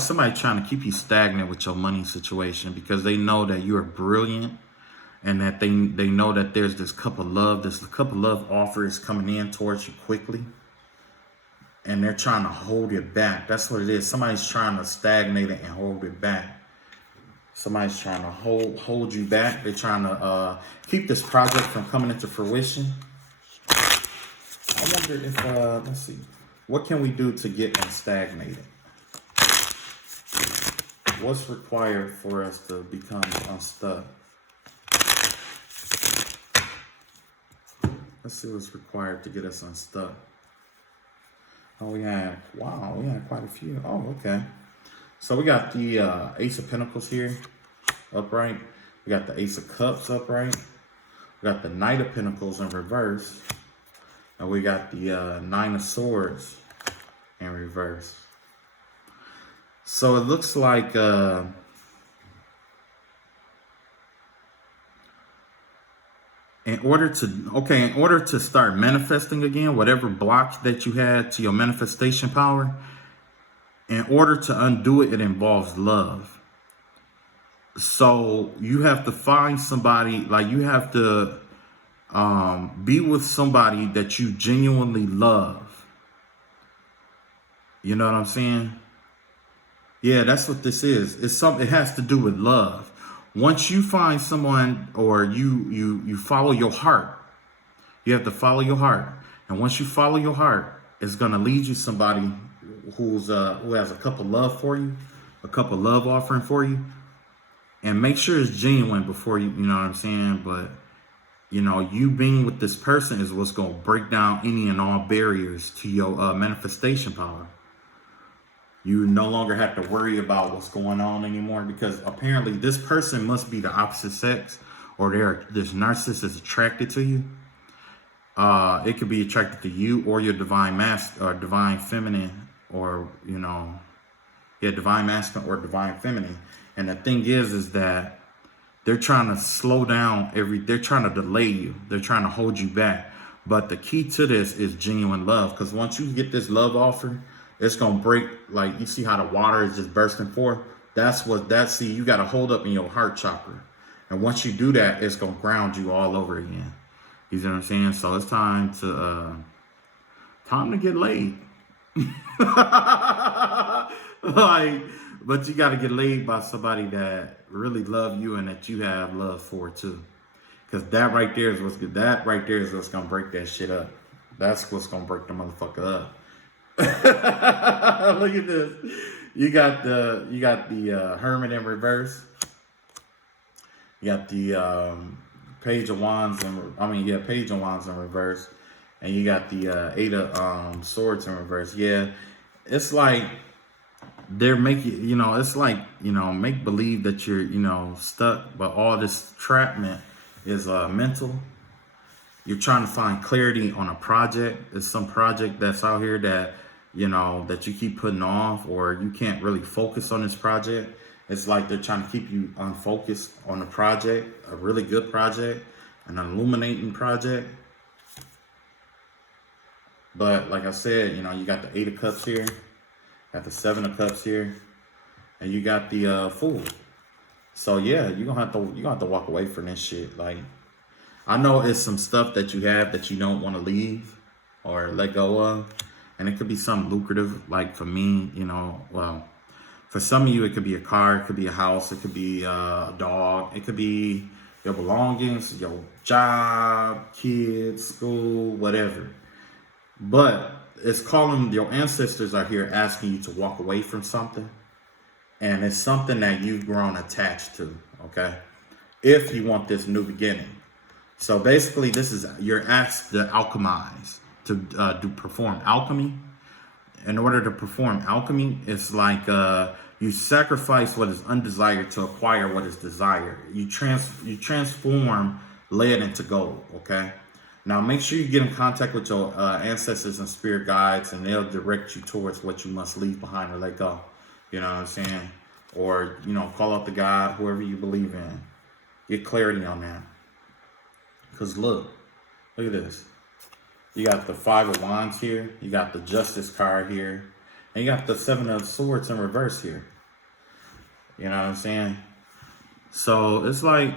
somebody trying to keep you stagnant with your money situation, because they know that you are brilliant, and that they know that there's this cup of love. This cup of love offer is coming in towards you quickly. And they're trying to hold it back. That's what it is. Somebody's trying to stagnate it and hold it back. Somebody's trying to hold you back. They're trying to keep this project from coming into fruition. I wonder if, let's see, what can we do to get unstagnated? What's required for us to become unstuck? Let's see what's required to get us unstuck. Oh, we had quite a few. Oh, okay. So we got the Ace of Pentacles here, upright. We got the Ace of Cups upright. We got the Knight of Pentacles in reverse. And we got the Nine of Swords in reverse. So it looks like in order to start manifesting again, whatever block that you had to your manifestation power, in order to undo it, it involves love. So you have to find somebody, like you have to be with somebody that you genuinely love. You know what I'm saying? Yeah, that's what this is. It has to do with love. Once you find someone, or you follow your heart, you have to follow your heart. And once you follow your heart, it's gonna lead you somebody who has a cup of love for you, a cup of love offering for you. And make sure it's genuine before you know what I'm saying? But you know, you being with this person is what's gonna break down any and all barriers to your manifestation power. You no longer have to worry about what's going on anymore, because apparently this person must be the opposite sex, or this narcissist is attracted to you. It could be attracted to you or your divine masculine or divine feminine, or, you know, yeah, divine masculine or divine feminine. And the thing is that they're trying to slow down they're trying to delay you. They're trying to hold you back. But the key to this is genuine love, because once you get this love offer, it's going to break, like, you see how the water is just bursting forth? See, you got to hold up in your heart chakra. And once you do that, it's going to ground you all over again. You see what I'm saying? So it's time to get laid. Like, but you got to get laid by somebody that really love you and that you have love for too. Because that right there is what's good. That right there is what's going to break that shit up. That's what's going to break the motherfucker up. Look at this. You got the Hermit in reverse. You got the Page of Wands Page of Wands in reverse, and you got the Eight of Swords in reverse. Yeah, it's like they're making, you know, it's like, you know, make believe that you're, you know, stuck, but all this trapment is mental. You're trying to find clarity on a project. It's some project that's out here that, you know, that you keep putting off, or you can't really focus on this project. It's like they're trying to keep you unfocused on a project, a really good project, an illuminating project. But like I said, you know, you got the Eight of Cups here, got the Seven of Cups here, and you got the Fool. So yeah, you're gonna have to walk away from this shit. Like, I know it's some stuff that you have that you don't want to leave or let go of. And it could be something lucrative. Like for me, you know, well, for some of you, it could be a car, it could be a house, it could be a dog, it could be your belongings, your job, kids, school, whatever. But it's calling, your ancestors are here asking you to walk away from something. And it's something that you've grown attached to, okay? If you want this new beginning. So basically, this is, you're asked to alchemize, to perform alchemy. In order to perform alchemy, it's like you sacrifice what is undesired to acquire what is desired. You transform lead into gold, okay? Now, make sure you get in contact with your ancestors and spirit guides, and they'll direct you towards what you must leave behind or let go. You know what I'm saying? Or, you know, call out to God, whoever you believe in. Get clarity on that. Because look at this. You got the Five of Wands here. You got the Justice card here. And you got the Seven of Swords in reverse here. You know what I'm saying? So it's like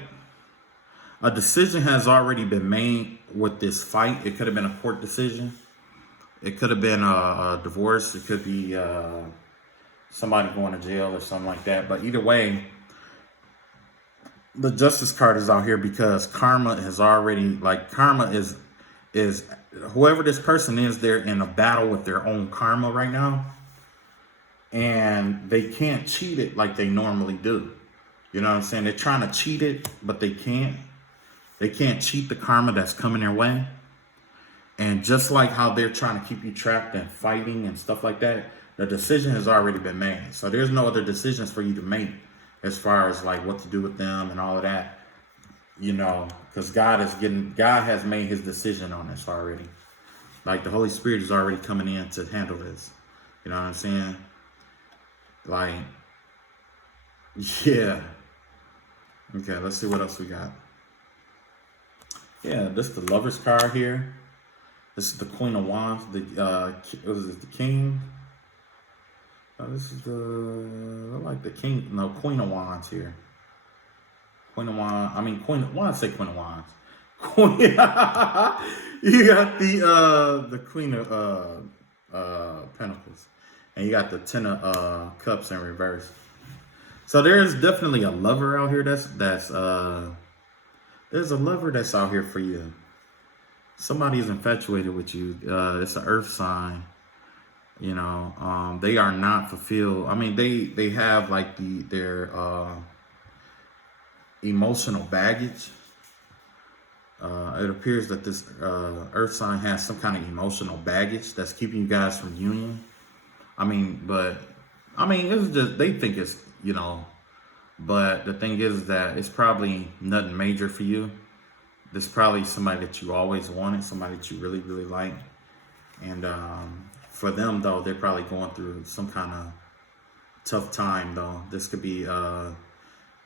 a decision has already been made with this fight. It could have been a court decision. It could have been a divorce. It could be somebody going to jail or something like that. But either way, the Justice card is out here because karma has already, like, karma is whoever this person is, they're in a battle with their own karma right now. And they can't cheat it like they normally do. You know what I'm saying? They're trying to cheat it, but they can't. They can't cheat the karma that's coming their way. And just like how they're trying to keep you trapped and fighting and stuff like that, the decision has already been made. So there's no other decisions for you to make as far as like what to do with them and all of that. You know, because God has made his decision on this already. Like the Holy Spirit is already coming in to handle this. You know what I'm saying? Like, yeah. Okay, let's see what else we got. Yeah, this is the Lover's card here. This is the Queen of Wands. The what is it? The King. This is like the King. No, Queen of Wands here. Queen of Wands. I mean Queen. Why I say Queen of Wands? Queen. You got the Queen of Pentacles, and you got the Ten of Cups in reverse. So there's definitely a lover out here. There's a lover that's out here for you. Somebody is infatuated with you. It's an earth sign. You know, they are not fulfilled. I mean, they have like their emotional baggage. It appears that this earth sign has some kind of emotional baggage that's keeping you guys from union. I mean, it's just, they think it's, you know, but the thing is that it's probably nothing major for you. This is probably somebody that you always wanted, somebody that you really, really like. And for them, though, they're probably going through some kind of tough time, though. This could be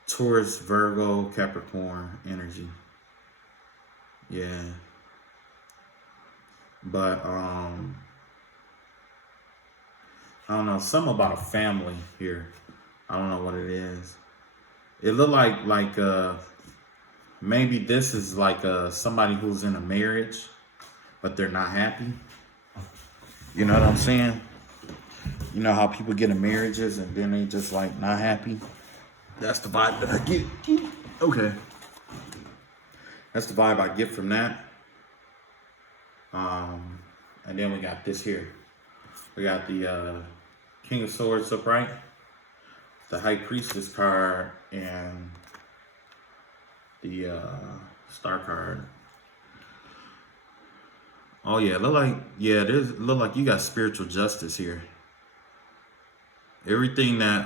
Taurus, Virgo, Capricorn energy. Yeah. But, I don't know, something about a family here. I don't know what it is. It looked like maybe this is like somebody who's in a marriage, but they're not happy. You know what I'm saying? You know how people get in marriages and then they just like not happy? That's the vibe that I get. Okay. That's the vibe I get from that. And then we got this here. We got the King of Swords upright, the High Priestess card, and the Star card. Oh yeah, look like you got spiritual justice here. Everything that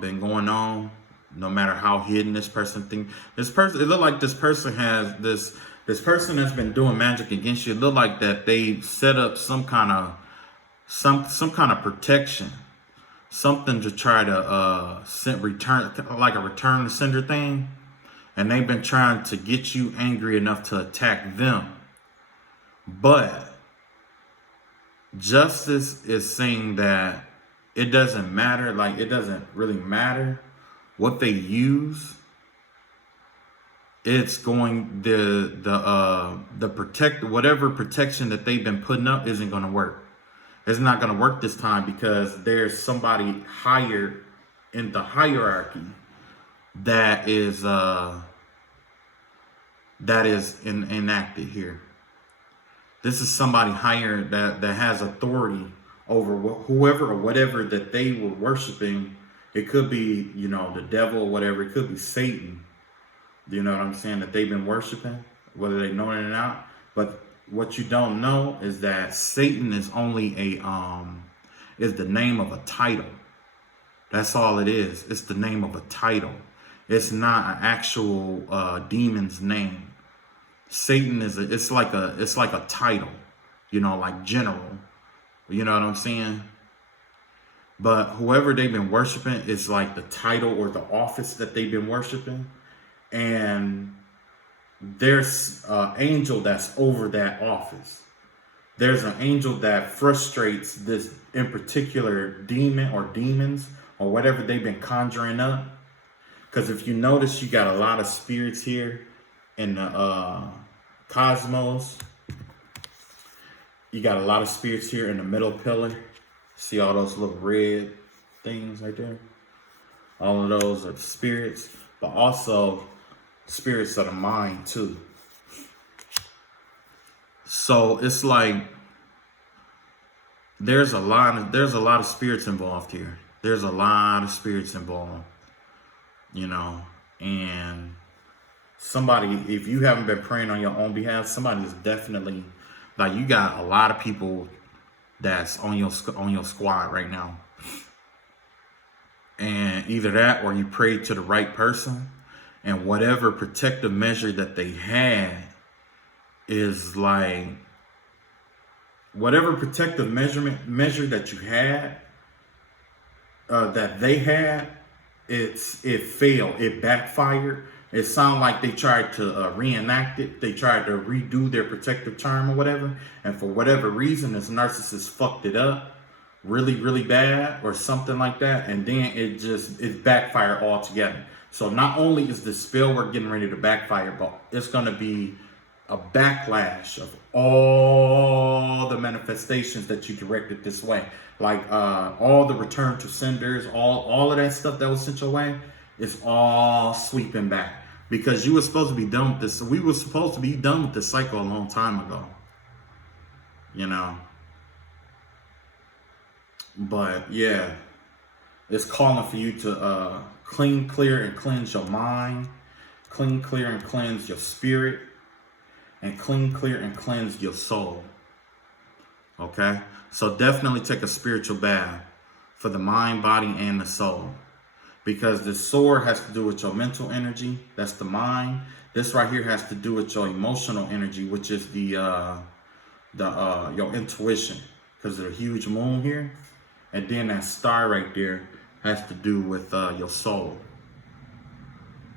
been going on, no matter how hidden this person think, it look like this person has this person that's been doing magic against you. It look like that they set up some kind of protection, something to try to return, like a return to sender thing, and they've been trying to get you angry enough to attack them. But justice is saying that it doesn't matter, like it doesn't really matter what they use. It's going whatever protection that they've been putting up isn't going to work. It's not going to work this time because there's somebody higher in the hierarchy that is enacted here. This is somebody higher that has authority over whoever or whatever that they were worshiping It could be, you know, the devil or whatever. It could be Satan. You know what I'm saying? That they've been worshiping, whether they know it or not. But what you don't know is that Satan is only is the name of a title. That's all it is. It's the name of a title. It's not an actual demon's name. Satan it's like a title, you know, like general. You know what I'm saying? But whoever they've been worshiping is like the title or the office that they've been worshiping. And there's an angel that's over that office. There's an angel that frustrates this in particular demon or demons or whatever they've been conjuring up. Because if you notice, you got a lot of spirits here in the cosmos. You got a lot of spirits here in the middle pillar. See all those little red things right there? All of those are spirits, but also spirits of the mind too. So it's like there's a lot of spirits involved here. There's a lot of spirits involved, you know, and somebody, if you haven't been praying on your own behalf, somebody is definitely, like, you got a lot of people that's on your squad right now. And either that or you prayed to the right person, and whatever protective measure that they had is like, whatever protective measure that you had, that they had, it failed, it backfired. It sounded like they tried to reenact it. They tried to redo their protective charm or whatever. And for whatever reason, this narcissist fucked it up really, really bad or something like that. And then it backfired altogether. So not only is the spell we're getting ready to backfire, but it's going to be a backlash of all the manifestations that you directed this way. Like all the return to senders, all of that stuff that was sent your way, it's all sweeping back. Because you were supposed to be done with this. We were supposed to be done with this cycle a long time ago. You know. But yeah, it's calling for you to clean, clear, and cleanse your mind. Clean, clear, and cleanse your spirit. And clean, clear, and cleanse your soul. Okay? So definitely take a spiritual bath for the mind, body, and the soul. Because the sword has to do with your mental energy. That's the mind. This right here has to do with your emotional energy, which is your intuition. Because of the huge moon here. And then that star right there has to do with your soul.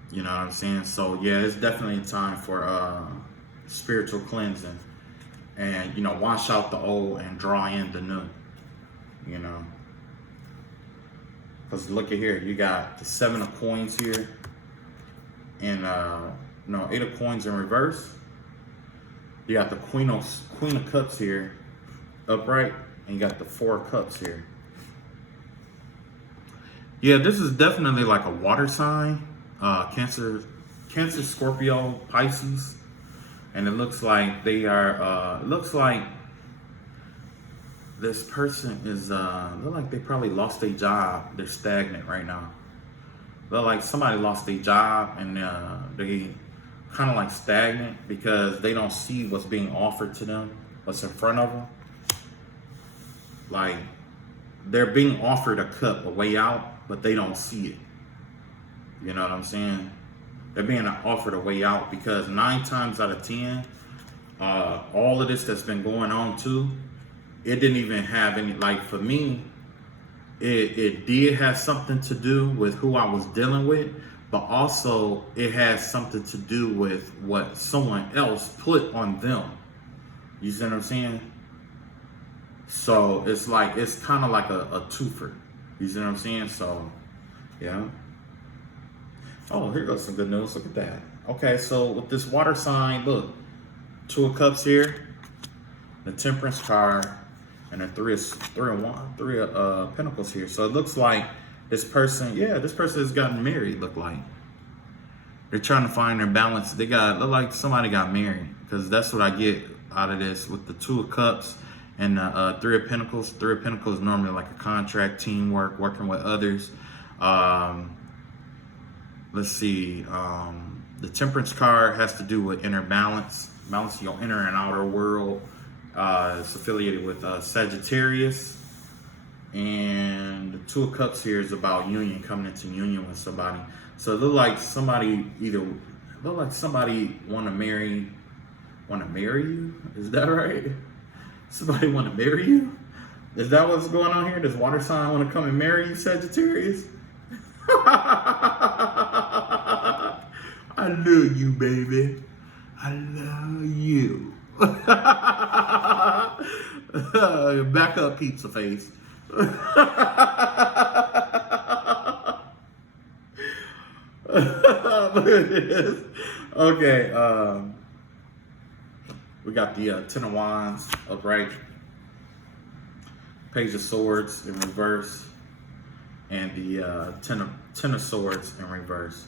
You know what I'm saying? So yeah, it's definitely time for spiritual cleansing. And, you know, wash out the old and draw in the new. You know. Because look at here, you got the 7 of coins here, and 8 of coins in reverse. You got the Queen of Cups here, upright, and you got the 4 of Cups here. Yeah, this is definitely like a water sign, Cancer, Scorpio, Pisces, and it looks like they are. It looks like this person is, look like they probably lost their job. They're stagnant right now. Look like somebody lost their job and they kind of like stagnant because they don't see what's being offered to them, what's in front of them. Like they're being offered a cup, a way out, but they don't see it. You know what I'm saying? They're being offered a way out because 9 times out of 10, all of this that's been going on too, it didn't even have any, like for me, it did have something to do with who I was dealing with, but also it has something to do with what someone else put on them. You see what I'm saying? So it's like, it's kind of like a twofer. You see what I'm saying? So, yeah. Oh, here goes some good news. Look at that. Okay, so with this water sign, look, 2 of Cups here, the Temperance card, and the three of Pentacles here. So it looks like this person, this person has gotten married. Look like they're trying to find their balance. Look like somebody got married, because that's what I get out of this with the 2 of Cups and the 3 of Pentacles. 3 of Pentacles is normally like a contract, teamwork, working with others. Let's see. The Temperance card has to do with inner balance, balance your inner and outer world. It's affiliated with Sagittarius. And the Two of Cups here is about union, coming into union with somebody. So it look like somebody want to marry you. Is that right? Somebody want to marry you? Is that what's going on here? Does water sign want to come and marry you, Sagittarius? I love you, baby. I love you. Back up, pizza face. Okay, we got the Ten of Wands upright, Page of Swords in reverse, and the Ten of Swords in reverse.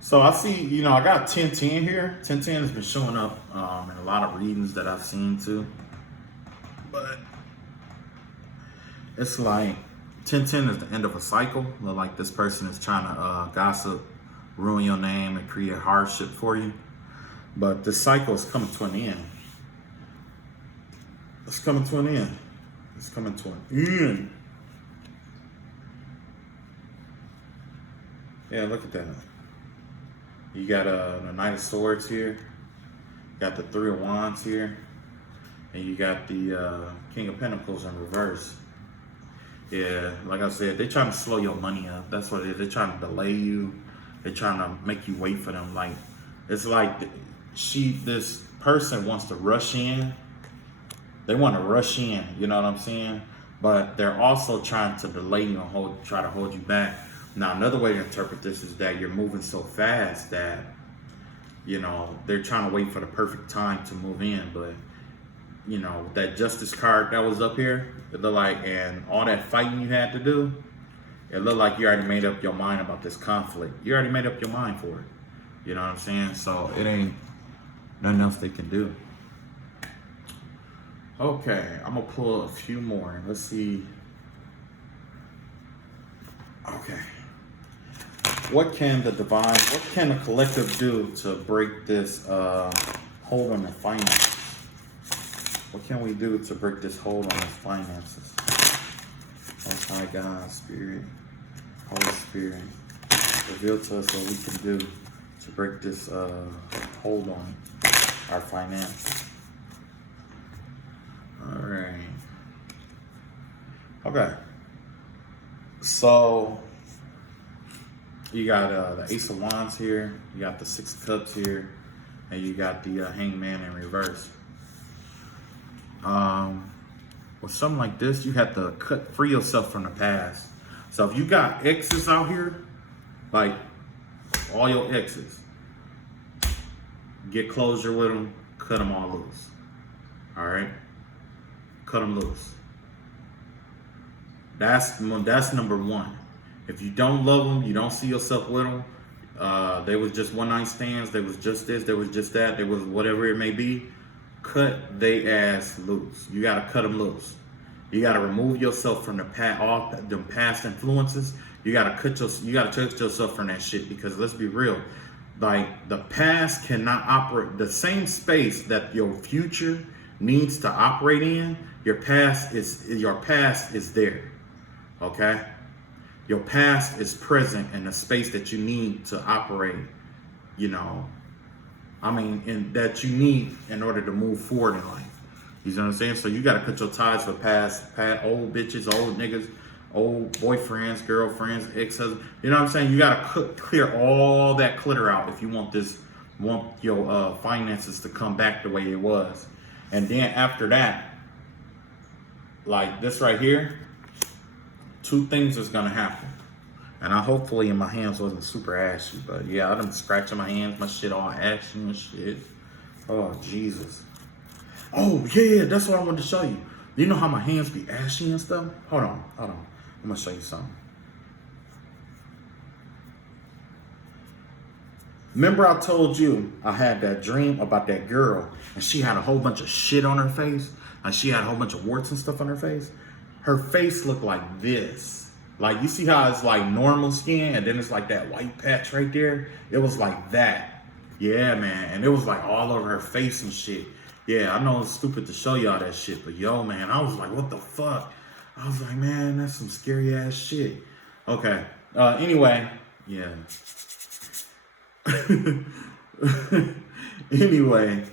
So I see, I got 10-10 here. 10-10 has been showing up in a lot of readings that I've seen too. But it's like 10-10 is the end of a cycle. Look like this person is trying to gossip, ruin your name, and create hardship for you. But this cycle is coming to an end. It's coming to an end. It's coming to an end. Yeah, look at that. You got the Knight of Swords here. You got the Three of Wands here. And you got the King of Pentacles in reverse. Yeah, like I said, they're trying to slow your money up. That's what it is. They're trying to delay you. They're trying to make you wait for them. Like, it's like this person wants to rush in. They want to rush in, you know what I'm saying? But they're also trying to delay you and try to hold you back. Now, another way to interpret this is that you're moving so fast that, they're trying to wait for the perfect time to move in. But, that Justice card that was up here, it looked like, and all that fighting you had to do, it looked like you already made up your mind about this conflict. You already made up your mind for it. You know what I'm saying? So it ain't nothing else they can do. Okay, I'm gonna pull a few more. Let's see. Okay. What can the collective do to break this hold on their finances? What can we do to break this hold on their finances? Most High God, Spirit, Holy Spirit, reveal to us what we can do to break this hold on our finances. All right. Okay. So you got the Ace of Wands here, you got the Six of Cups here, and you got the Hangman in reverse. With something like this, you have to free yourself from the past. So if you got exes out here, like all your exes, get closure with them, cut them all loose. All right, cut them loose. That's number one. If you don't love them, you don't see yourself with them. They was just one night stands. They was just this. They was just that. They was whatever it may be. Cut they ass loose. You gotta cut them loose. You gotta remove yourself from the past influences. You gotta cut yourself from that shit, because let's be real, like the past cannot operate the same space that your future needs to operate in. Your past is there. Okay? Your past is present in the space that you need to operate, that you need in order to move forward in life. You know what I'm saying? So you got to cut your ties with past old bitches, old niggas, old boyfriends, girlfriends, ex-husbands. You know what I'm saying? You got to clear all that clutter out if you want your finances to come back the way it was. And then after that, like this right here, two things is going to happen. And hopefully my hands wasn't super ashy, but yeah, I've been scratching my hands, my shit all ashy and shit. Oh, Jesus. Oh, yeah, that's what I wanted to show you. You know how my hands be ashy and stuff? Hold on. I'm going to show you something. Remember I told you I had that dream about that girl, and she had a whole bunch of shit on her face? Like she had a whole bunch of warts and stuff on her face? Her face looked like this. Like, you see how it's like normal skin and then it's like that white patch right there? It was like that. Yeah, man. And it was like all over her face and shit. Yeah, I know it's stupid to show y'all that shit, but yo, man, I was like, what the fuck? I was like, man, that's some scary ass shit. Okay. Anyway, yeah. Anyway,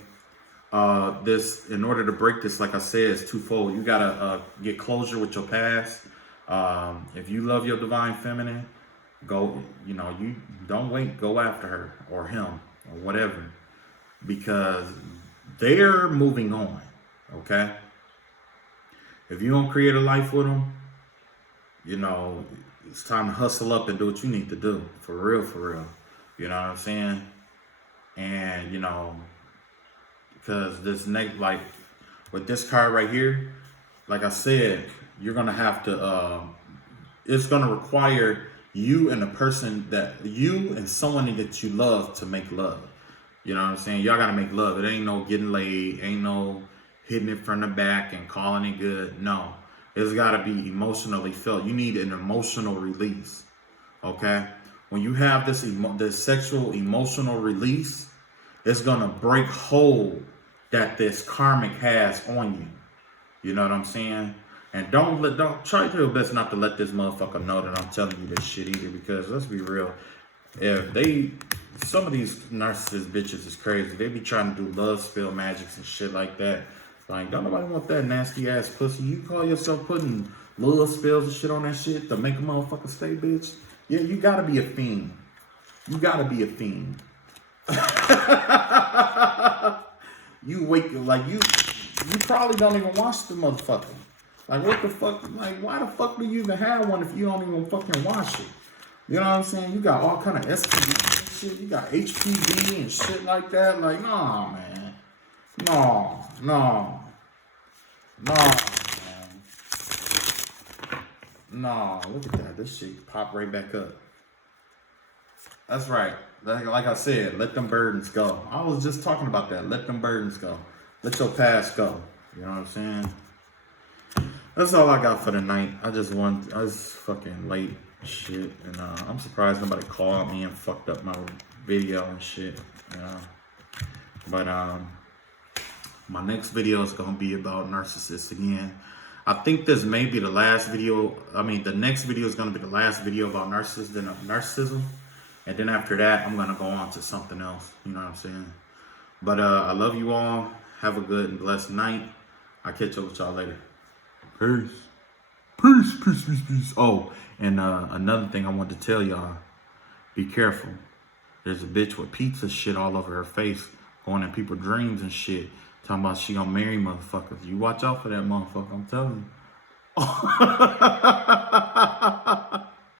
this, in order to break this, like I said, is twofold. You gotta get closure with your past. If you love your divine feminine, go, you know, you don't wait, go after her or him or whatever, because they're moving on. Okay. If you don't create a life with them, you know, it's time to hustle up and do what you need to do. For real, for real. You know what I'm saying? And, you know, because this next, like, with this card right here, like I said, you're going to have to, it's going to require you and the person that, you and someone that you love to make love. You know what I'm saying? Y'all got to make love. It ain't no getting laid, ain't no hitting it from the back and calling it good. No, it's got to be emotionally felt. You need an emotional release. Okay? When you have this sexual emotional release, it's going to break hold that this karmic has on you. You know what I'm saying? And don't try your best not to let this motherfucker know that I'm telling you this shit either, because let's be real. Some of these narcissist bitches is crazy. They be trying to do love spell magics and shit like that. Like, don't nobody want that nasty ass pussy. You call yourself putting love spells and shit on that shit to make a motherfucker stay, bitch? Yeah, you gotta be a fiend. You gotta be a fiend. You wake, like, you probably don't even watch the motherfucker. Like, what the fuck? Like, why the fuck do you even have one if you don't even fucking watch it? You know what I'm saying? You got all kind of STDs and shit. You got HPV and shit like that. Like, nah, man. No, man. No, look at that. This shit pop right back up. That's right. Like I said, let them burdens go. I was just talking about that. Let them burdens go. Let your past go. You know what I'm saying? That's all I got for the night. I was fucking late shit. And I'm surprised nobody called me and fucked up my video and shit. You know? But my next video is going to be about narcissists again. I think this may be the last video. I mean, the next video is going to be the last video about narcissism. And then after that, I'm going to go on to something else. You know what I'm saying? But I love you all. Have a good and blessed night. I'll catch up with y'all later. Peace. Peace. Oh, and another thing I wanted to tell y'all. Be careful. There's a bitch with pizza shit all over her face. Going in people's dreams and shit. Talking about she gonna marry motherfuckers. You watch out for that motherfucker. I'm telling you.